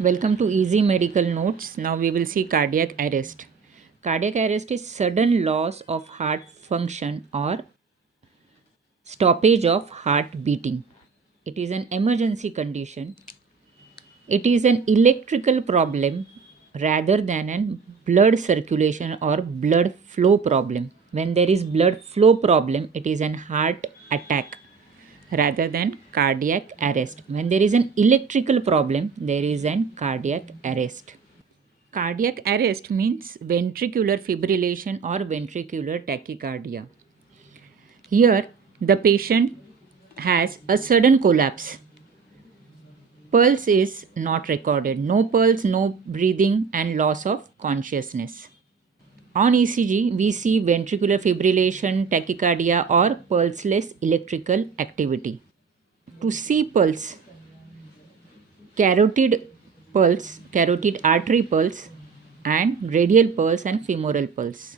Welcome to Easy Medical Notes. Now we will see cardiac arrest. Cardiac arrest is sudden loss of heart function or stoppage of heart beating. It is an emergency condition. It is an electrical problem rather than a blood circulation or blood flow problem. When there is blood flow problem, it is an heart attack rather than cardiac arrest. When there is an electrical problem, there is an cardiac arrest. Cardiac arrest means ventricular fibrillation or ventricular tachycardia. Here, the patient has a sudden collapse. Pulse is not recorded. No pulse, no breathing, and loss of consciousness. On ECG, we see ventricular fibrillation, tachycardia, or pulseless electrical activity. To see pulse, carotid artery pulse, and radial pulse and femoral pulse.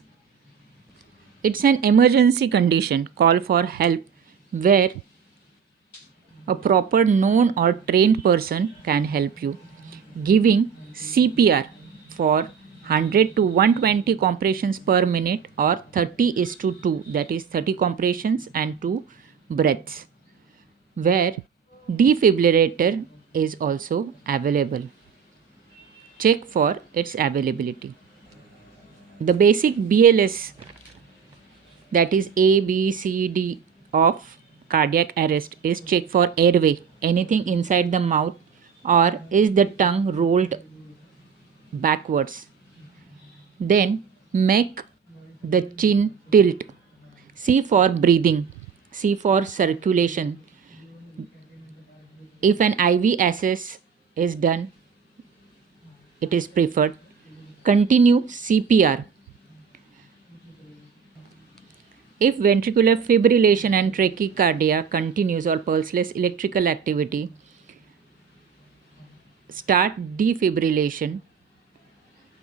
It's an emergency condition. Call for help where a proper known or trained person can help you. Giving CPR for 100 to 120 compressions per minute or 30 is to 2, that is 30 compressions and 2 breaths, where defibrillator is also available. Check for its availability. The basic BLS, that is A, B, C, D of cardiac arrest, is check for airway, anything inside the mouth, or is the tongue rolled backwards. Then make the chin tilt. C for breathing. C for circulation. If an IV access is done, it is preferred. Continue CPR. If ventricular fibrillation and tachycardia continues or pulseless electrical activity, start defibrillation.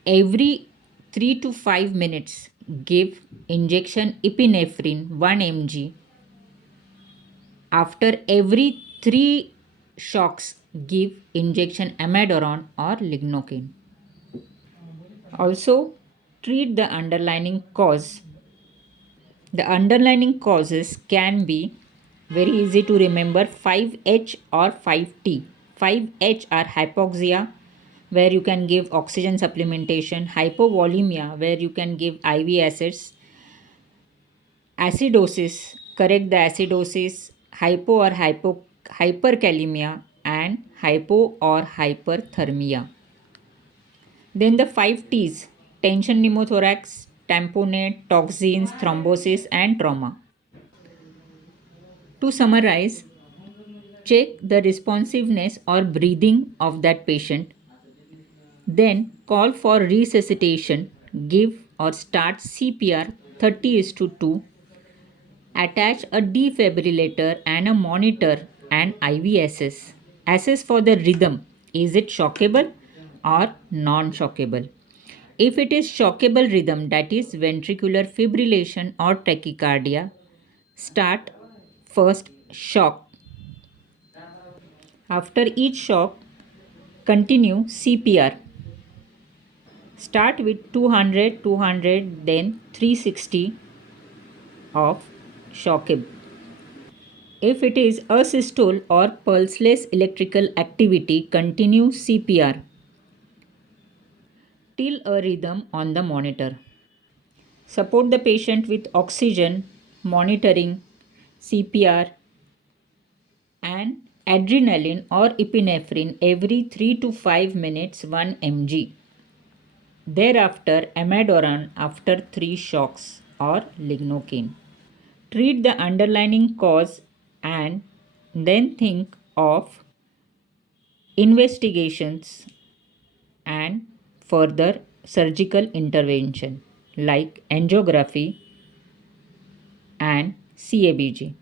Every 3 to 5 minutes, give injection epinephrine 1 mg. After every 3 shocks, give injection amiodarone or lignocaine. Also, treat the underlying cause. The underlying causes can be very easy to remember, 5H or 5T. 5H are hypoxia, where you can give oxygen supplementation, hypovolemia, where you can give IV acids, acidosis, correct the acidosis, hyperkalemia, and hypo or hyperthermia. Then the 5 T's: tension pneumothorax, tamponade, toxins, thrombosis, and trauma. To summarize, check the responsiveness or breathing of that patient. Then call for resuscitation, give or start CPR 30 is to 2, attach a defibrillator and a monitor and IV assess. Assess for the rhythm. Is it shockable or non-shockable? If it is shockable rhythm, that is ventricular fibrillation or tachycardia, start first shock. After each shock, continue CPR. Start with 200, 200, then 360 of shockable. If it is asystole or pulseless electrical activity, continue CPR till a rhythm on the monitor. Support the patient with oxygen, monitoring, CPR, and adrenaline or epinephrine every 3 to 5 minutes 1 mg. Thereafter, amiodarone after 3 shocks or lignocaine. Treat the underlying cause and then think of investigations and further surgical intervention like angiography and CABG.